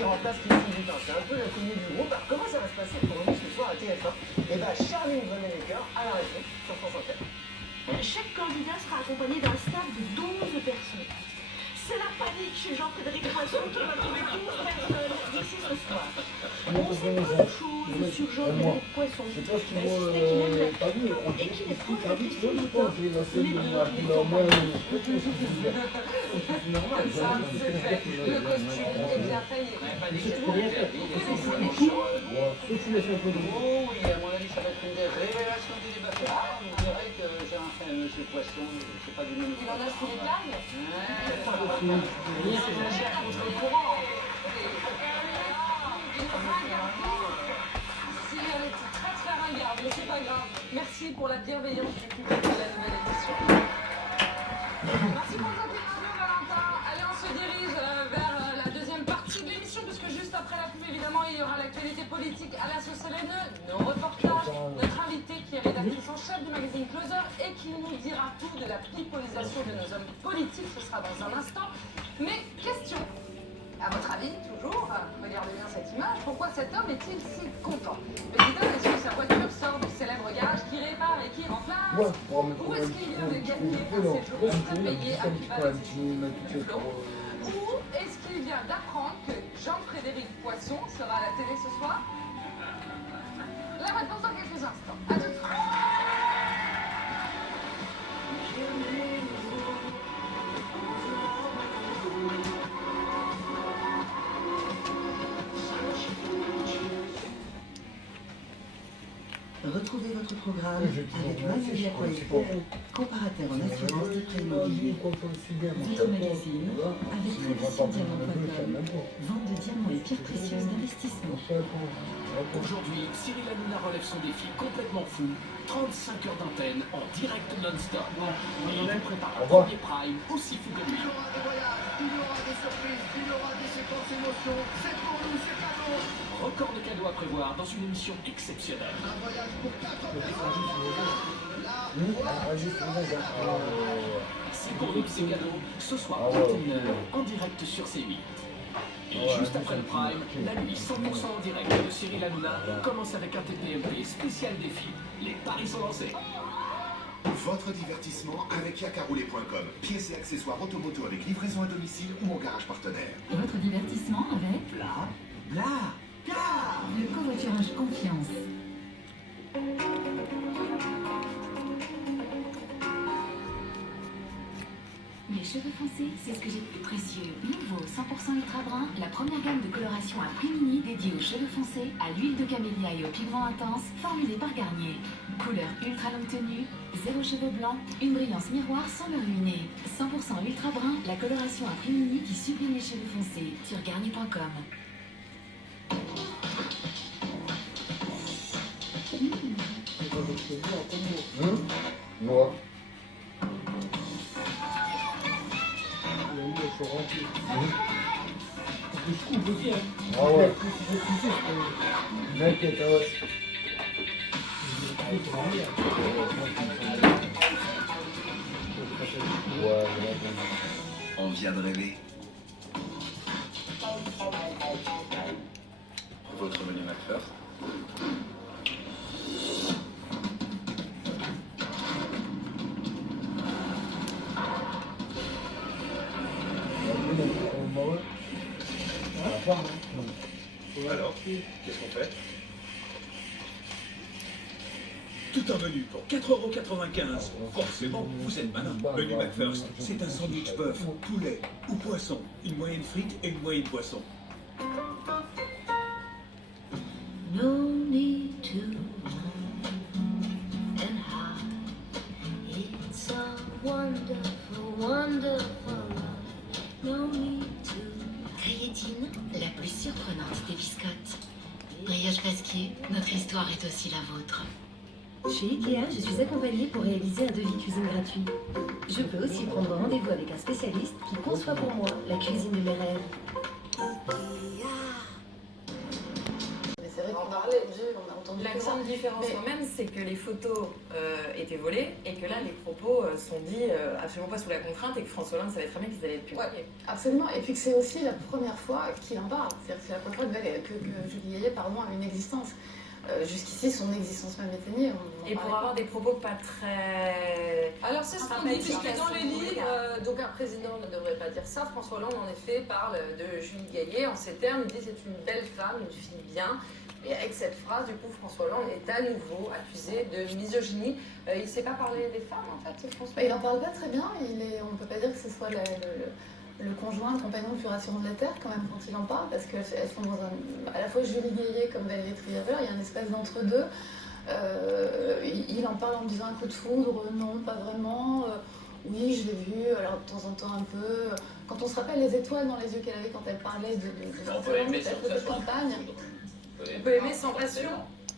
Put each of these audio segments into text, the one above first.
qui remplace Christine Boutin. C'est un peu l'inconnu du groupe. Alors, comment ça va se passer pour nous ce soir à TF1? Et bah, Charline Vanhoenacker à la réponse sur France Inter. Chaque candidat sera accompagné d'un staff de 12 personnes. C'est la panique chez Jean-Frédéric Poisson qui va trouver 12 personnes d'ici ce soir. On sait pas grand-chose sur Jean-Frédéric Poisson, si ce n'est qu'il aime la vie et qu'il est proche de Christine Boutin. Les deux ne sont pas Ça, c'est fait. Le costume est bien taillé. Oh oui, à mon avis, ça va être une des révélations du débat. Vous verrez que j'ai un fait Monsieur Poisson, c'est pas du même. Il en a sous les tailles. C'est la chair contre le courant. Si elle était très très ringarde, mais c'est pas grave. Merci pour la bienveillance du public de la nouvelle édition. Merci pour votre interview, Valentin. Allez, on se dirige vers la deuxième partie de l'émission, puisque juste après la pub, évidemment, il y aura l'actualité politique à la sauce Hélène, nos reportages, notre invité qui est rédactrice en chef du magazine Closer et qui nous dira tout de la pipolisation de nos hommes politiques. Ce sera dans un instant. Mais question. À votre avis, toujours, regardez bien cette image, pourquoi cet homme est-il si content? Président, est-ce que sa voiture sort du célèbre garage qui répare et qui remplace? Ou est-ce qu'il vient de gagner un séjour prépayé à Cuba du flot? Ou est-ce qu'il vient d'apprendre que Jean-Frédéric Poisson sera à la télé ce soir? La réponse dans quelques instants. À tout de suite. Retrouvez votre programme avec Manulia Qualifor, comparateur en assurance de prêt immobilier. Votre magazine avec traditiondiamant.com, vente de diamants et pierres précieuses d'investissement. Aujourd'hui, Cyril Hanouna relève son défi complètement fou. 35 heures d'antenne en direct non-stop. Et il vous prépare un premier prime aussi fou que lui. Il y aura des voyages, il y aura des surprises, il y aura des séquences émotions. C'est pour nous, c'est cadeau. Record de cadeaux à prévoir dans une émission exceptionnelle. Un voyage pour 4 personnes. C'est pour nous que c'est cadeau. Ce soir, 21h, en direct sur C8. Et juste après le prime, la nuit 100% en direct de Cyril Hanouna commence avec un TPMP spécial défi. Les paris sont lancés. Votre divertissement avec yakaroulé.com. Pièces et accessoires automoto avec livraison à domicile ou en garage partenaire. Votre divertissement avec le covoiturage confiance. Les cheveux foncés, c'est ce que j'ai de plus précieux. Nouveau 100% ultra brun, la première gamme de coloration à prix mini dédiée aux cheveux foncés, à l'huile de camélia et au pigment intense, formulée par Garnier. Couleur ultra longue tenue, zéro cheveux blancs, une brillance miroir sans le ruiner. 100% ultra brun, la coloration à prix mini qui sublime les cheveux foncés sur Garnier.com. Noir. Ah ouais. T'inquiète, ouais. On vient de rêver. Votre menu McFirst. Alors, qu'est-ce qu'on fait? Tout un menu pour 4,95 €. Forcément, vous êtes malin. Menu McFirst, c'est un sandwich bœuf, poulet ou poisson. Une moyenne frite et une moyenne poisson. No need to and how it's a wonderful, wonderful life. No need to. Tailledine, la plus surprenante des biscottes. Brioche Pasquier, notre histoire est aussi la vôtre. Chez Ikea, je suis accompagnée pour réaliser un devis cuisine gratuit. Je peux aussi prendre rendez-vous avec un spécialiste qui conçoit pour moi la cuisine de mes rêves. Mais c'est vrai que parlé, on a entendu. La grande différence quand même, c'est que les photos étaient volées et que là, les propos sont dits absolument pas sous la contrainte et que François Hollande savait très bien qu'ils allaient être publiés. Ouais, absolument. Et puis que c'est aussi la première fois qu'il en parle. C'est-à-dire que c'est la première fois que Julie Gaillet, pardon, a une existence. Jusqu'ici, son existence même était niée. Et pour avoir des propos pas très... Alors c'est ce qu'on dit, puisque dans le livre, donc un président ne devrait pas dire ça. François Hollande, en effet, parle de Julie Gaillet en ces termes. Il dit c'est une belle femme, une fille bien. Et avec cette phrase, du coup, François Hollande est à nouveau accusé de misogynie. Il ne sait pas parler des femmes, en fait, François. Il n'en parle pas très bien. On ne peut pas dire que ce soit le conjoint, le compagnon de Curation de la Terre, quand même, quand il en parle, parce qu'elles sont dans à la fois Julie Gaillet comme Valérie Trierweiler, il y a une espèce d'entre-deux. Il en parle en me disant un coup de foudre, non, pas vraiment. Oui, je l'ai vu, alors de temps en temps un peu. Quand on se rappelle les étoiles dans les yeux qu'elle avait quand elle parlait de campagne. On peut aimer sans passion.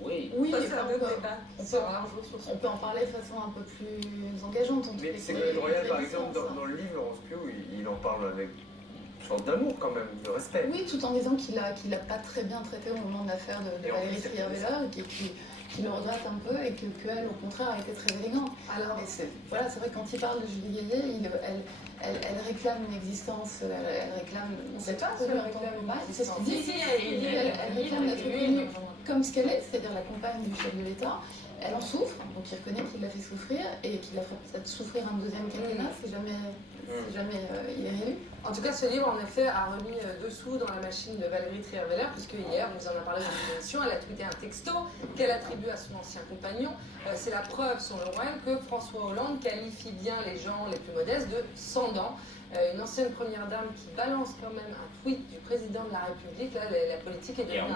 Oui, oui, ça, c'est un autre débat. On peut en parler de façon un peu plus engageante. Mais Ségolène Royal, par exemple, dans le livre, Laurence Pio, il en parle avec une sorte d'amour quand même, de respect. Oui, tout en disant qu'il a pas très bien traité au moment de l'affaire de Valérie Trierweiler, qui le regrette un peu et qu'elle, au contraire, a été très élégante. Alors, c'est vrai que quand il parle de Julie Gaillet, elle réclame une existence, elle réclame... C'est pas ce qu'elle réclame. C'est ce qu'il dit. Elle réclame d'être connue comme ce qu'elle est, c'est-à-dire la compagne du chef de l'État. Elle en souffre, donc il reconnaît qu'il l'a fait souffrir et qu'il la fait peut-être souffrir un deuxième quinquennat si jamais il est réélu. En tout cas, ce livre, en effet, a remis dessous dans la machine de Valérie Trierweiler, puisque hier, on nous en a parlé dans une émission, elle a tweeté un texto qu'elle attribue à son ancien compagnon. C'est la preuve, selon elle, que François Hollande qualifie bien les gens les plus modestes de sans dents. Une ancienne première dame qui balance quand même un tweet du président de la République. Là, la politique est devenue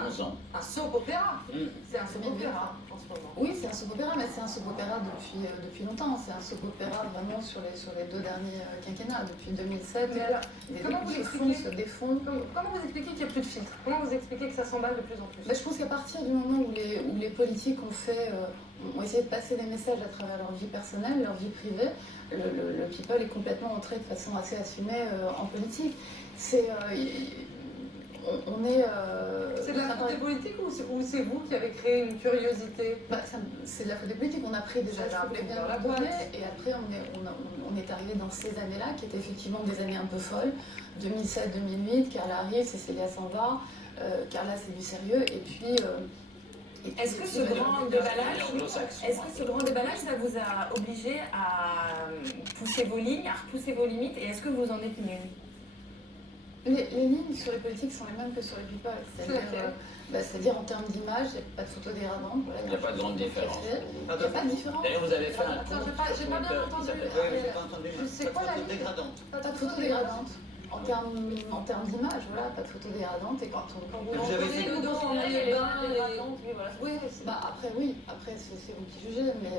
un soap opéra. C'est un soap opéra en ce moment. Oui, c'est un soap opéra, mais c'est un soap opéra depuis longtemps. C'est un soap opéra vraiment sur les deux derniers quinquennats, depuis 2007. Mais alors, comment vous expliquez qu'il n'y a plus de filtre? Comment vous expliquez que ça s'emballe de plus en plus? Je pense qu'à partir du moment où les politiques ont essayé de passer des messages à travers leur vie personnelle, leur vie privée, le people est complètement entré de façon assez assumée en politique. C'est de la faute des politiques ou c'est vous qui avez créé une curiosité? C'est de la faute des politiques. On a pris déjà les bien la boîte et après on est arrivé dans ces années-là qui étaient effectivement des années un peu folles. 2007-2008, Carla arrive, Cécilia s'en va, Carla c'est du sérieux et puis... Est-ce que ce grand déballage, ça vous a obligé à pousser vos lignes, à repousser vos limites, et est-ce que vous en êtes une? Les lignes sur les politiques sont les mêmes que sur les people. C'est-à-dire en termes d'image, il n'y a pas de photos dégradantes. Voilà, il n'y a pas de grande différence. Il n'y a pas de différence. D'ailleurs, vous avez fait un compte. J'ai pas bien entendu. C'est quoi la ligne dégradante? Pas de photos dégradantes. En termes d'image, voilà, pas de photos dégradantes. Et quand vous avez fait le dos en maillot de bain, oui, après c'est vous qui jugez, mais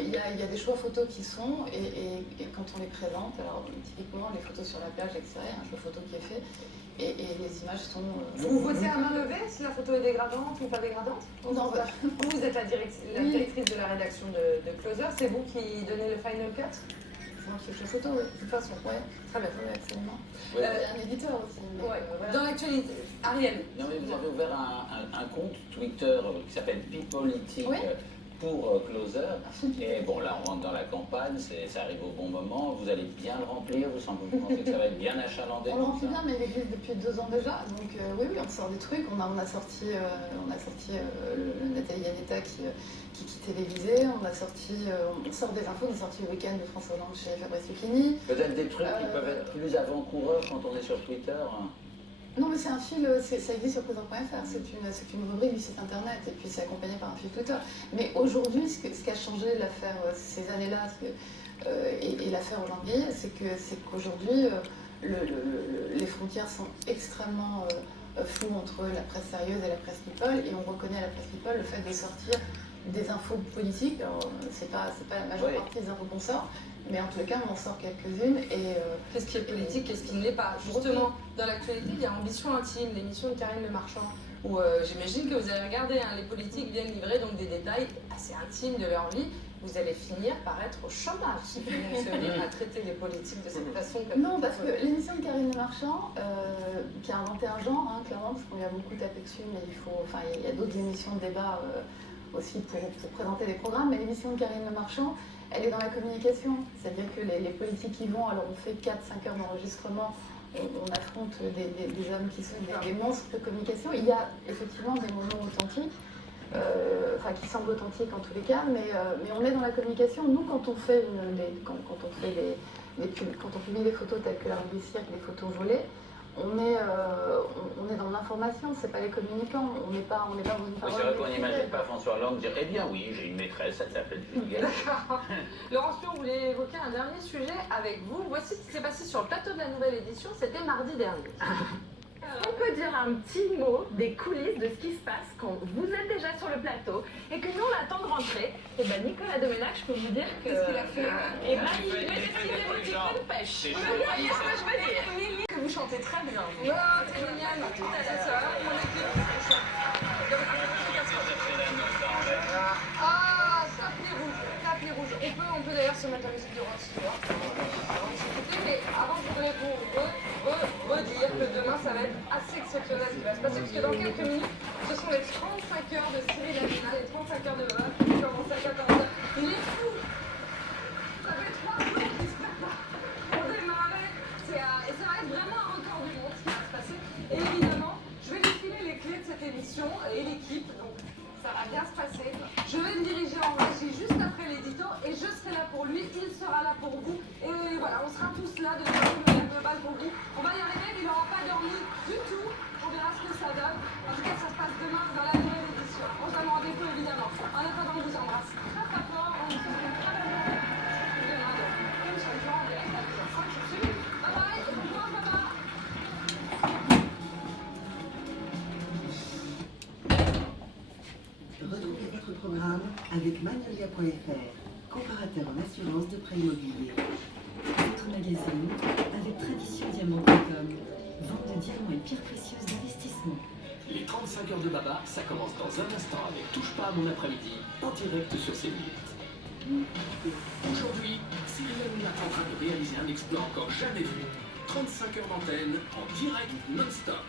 il y a des choix photos qui sont, et quand on les présente, alors typiquement les photos sur la plage, etc., il y a un choix photo qui est fait, et les images sont... Vous votez à main levée si la photo est dégradante ou pas dégradante? Non, vous êtes la directrice de la rédaction de Closer, c'est vous qui donnez le final cut? C'est moi qui fais les photos, oui, de toute façon, ouais. Très bien, oui, absolument. Il y a un éditeur aussi. Voilà. Dans l'actualité, Ariel. Non, mais vous avez ouvert un compte Twitter qui s'appelle Pipolitique pour Closer. Et bon, là, on rentre dans la campagne, ça arrive au bon moment. Vous allez bien le remplir, vous pensez que ça va être bien achalandé? On le remplit bien, mais il existe depuis 2 ans déjà. Donc oui, on sort des trucs. On a sorti Nathalie Yanetta qui télévisait. On sort des infos. On a sorti le week-end de François Hollande chez Fabrice Lucchini. Peut-être des trucs qui peuvent être plus avant-coureurs quand on est sur Twitter. Non, mais c'est un fil, ça existe sur Closer.fr, c'est une rubrique du site internet et puis c'est accompagné par un fil Twitter. Mais aujourd'hui, ce qui a changé l'affaire ces années-là et l'affaire Hollande-Gaillet, c'est qu'aujourd'hui, les frontières sont extrêmement floues entre la presse sérieuse et la presse people, et on reconnaît à la presse people le fait de sortir des infos politiques. Alors, c'est pas la majeure partie des infos qu'on sort, mais en tous les cas, on en sort quelques-unes. Qu'est-ce qui est politique, qu'est-ce qui ne l'est pas? Justement, dans l'actualité, il y a Ambition Intime, l'émission de Karine Le Marchand, où j'imagine que vous avez regardé, les politiques viennent livrer donc des détails assez intimes de leur vie. vous allez finir par être au chômage si vous continuez à traiter les politiques de cette façon. Non, parce que l'émission de Karine Le Marchand, qui a inventé un genre, hein, clairement, parce qu'on lui a beaucoup tapé dessus, mais il y a d'autres émissions de débat aussi pour présenter des programmes, mais l'émission de Karine Le Marchand, elle est dans la communication. C'est-à-dire que les politiques y vont, alors on fait 4-5 heures d'enregistrement, on affronte des hommes qui sont des monstres de communication. Il y a effectivement des moments authentiques, qui semblent authentiques en tous les cas, mais on est dans la communication. Nous, quand on publie des photos telles que la rue du cirque, des photos volées, on est dans l'information, c'est pas les communicants, on n'est pas dans une parole. C'est vrai qu'on n'imagine pas François Hollande dire, eh bien oui, j'ai une maîtresse, elle s'appelle Juliette. Laurence Pion voulait évoquer un dernier sujet avec vous. Voici ce qui s'est passé sur le plateau de la nouvelle édition, c'était mardi dernier. On peut dire un petit mot des coulisses de ce qui se passe quand vous êtes déjà sur le plateau et que nous on attend de rentrer. Et ben Nicolas Domenech, je peux vous dire que... Qu'est-ce qu'il a fait? Et ben il met des petits émoticônes de pêche. Vous voyez ce que je veux dire? Que vous chantez très bien. Oh, c'est génial, tout à la soeur, mon équipe. Ah, tapis rouge. On peut d'ailleurs se mettre la musique de Ross, avant de s'écouter, mais avant je voudrais vous redire que demain ça va être assez exceptionnel ce qui va se passer, parce que dans quelques minutes, ce sont les 35 heures de Cyril Hanouna, les 35 heures de Baba qui commencent à 14h. Il est fou! Ça fait 3 jours qu'il se prépare pour démarrer, et ça va être vraiment un record du monde ce qui va se passer. Et évidemment, je vais lui filer les clés de cette émission et l'équipe, donc ça va bien se passer. Je vais me diriger en régie juste après l'édito et je serai là pour lui, il sera là pour vous. Et voilà, on sera tous là de façon globale pour vous. On va y arriver, il n'aura pas dormi du tout. On verra ce que ça donne. En tout cas, ça se passe demain dans la nouvelle édition. On se donne rendez-vous évidemment. En attendant, on vous embrasse très très fort. On vous souhaite une très belle journée. Demain, donc, comme chaque jour, en direct à 12h05 sur Suivi. Bye bye et bon courage, papa. Retrouvez votre programme avec Magnolia.fr, comparateur en assurance de prêt immobilier. Votre magazine avec traditiondiamant.com, vente de diamants et pierres précieuses d'investissement. Les 35 heures de Baba, ça commence dans un instant avec Touche pas à mon après-midi, en direct sur C8. Aujourd'hui, Cyril Hanouna est en train de réaliser un exploit encore jamais vu. 35 heures d'antenne, en direct non-stop.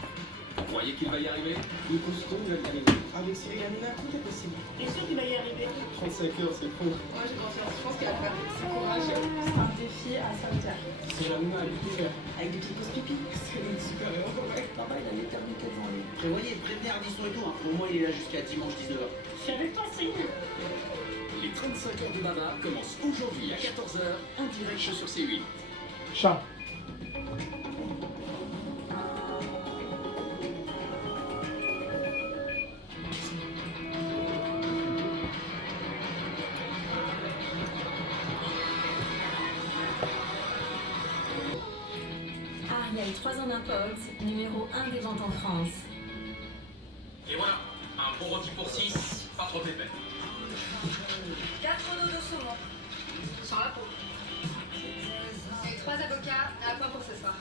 Vous croyez qu'il va y arriver? Le costaud, il va y arriver. Avec Cyril Hanouna, tout est possible. Bien sûr qu'il va y arriver. 35 heures, c'est faux. Moi j'ai confiance, je pense qu'il va faire. C'est courageux. C'est un défi à sa hauteur. Cyril Hanouna, il peut tout faire. Avec des petites pauses pipi. C'est une super héros. Papa, il a l'éternité devant lui. Prévoyez, prévenez Ardisson et tout. Hein. Au moins, il est là jusqu'à dimanche 19h. Je suis avec toi, Signe. Les 35 heures de Baba commencent aujourd'hui à 14h, en direct sur C8. Chat. Ariel, 3 ans d'imposte, numéro 1 des ventes en France. Et voilà, un bon rôti pour 6, pas trop épais. 4 dos de saumon, sans la peau. Et 3 avocats, à point pour ce soir.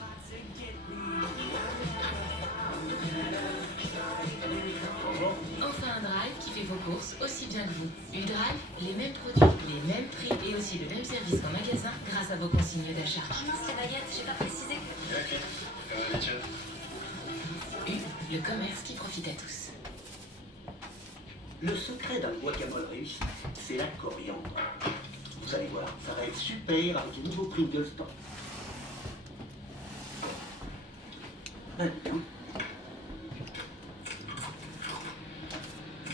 Enfin un drive qui fait vos courses aussi bien que vous. U-Drive, les mêmes produits, les mêmes prix et aussi le même service qu'en magasin grâce à vos consignes d'achat. Oh mince, la baguette, j'ai pas précisé. Ok, U, le commerce qui profite à tous. Le secret d'un guacamole réussi, c'est la coriandre. Vous allez voir, ça va être super avec les nouveaux Pringles Store.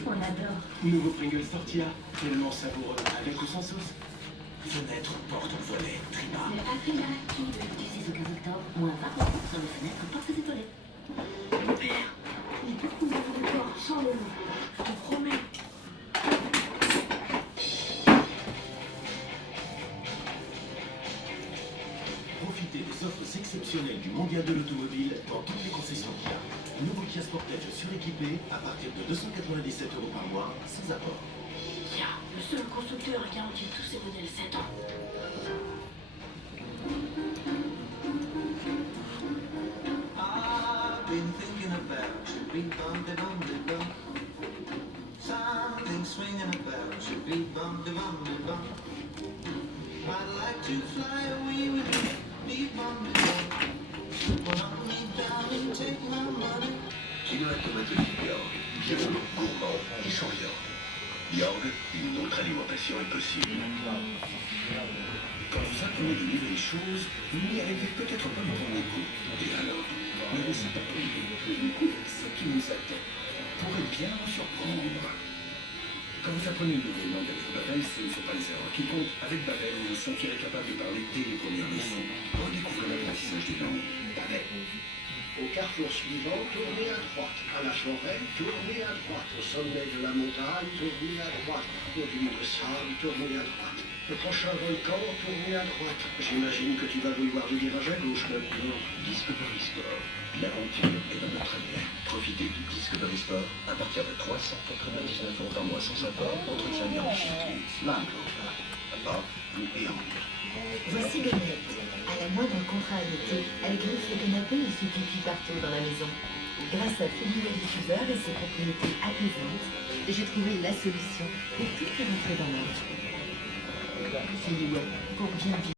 On adore. Nouveau Pringles Tortilla, tellement savoureux, avec ou sans sauce. Fenêtre, porte, volet, tripa. Le Happy Lucky, du 6 au 15 octobre, moins 20% sur les fenêtres, portes et volets. Mon père, il est beaucoup mieux encore sans le mot. Je te promets. Profitez des offres exceptionnelles du Mondial de l'automobile dans toutes les concessions Kia. Nouveau Kia Sportage suréquipé à partir de 297 € par mois, sans apport. Kia, le seul constructeur à garantir tous ses modèles 7 ans. Something swinging about your beat bum, bum, bum. I'd like to fly away with you, beat bum, bum. Run me down and take my money. Quinoa tomate olive Yorg, bien gourmand et sans viande. Yorg, une autre alimentation est possible. Quand vous apprenez de nouvelles choses, vous n'y arrivez peut-être pas du premier coup. Et alors, ne laissez pas tomber. Ce qui nous attend pourrait bien vous surprendre. Quand vous apprenez le nouveau langage de Babel, ce ne sont pas les erreurs qui comptent. Avec Babel, vous vous sentirez capable de parler dès les premières leçons. Redécouvrez l'apprentissage des langues. Babel. Au carrefour suivant, tournez à droite. À la forêt, tournez à droite. Au sommet de la montagne, tournez à droite. Au lieu de sable, tournez à droite. Le prochain volcan, tournez à droite. J'imagine que tu vas vouloir le virage à gauche maintenant. Discovery Sport. L'aventure est dans notre ADN. Profitez du Discovery Sport à partir de 399 € par mois sans apport, entretien bien chiqué, Land Rover, papa et Angle. Voici Grenette. À la moindre contrariété, elle griffe le canapé et se pipi partout dans la maison. Grâce à Philippe le diffuseur et ses propriétés apaisantes, j'ai trouvé la solution et tout est rentré dans l'ordre. Philippe, pour bien vivre.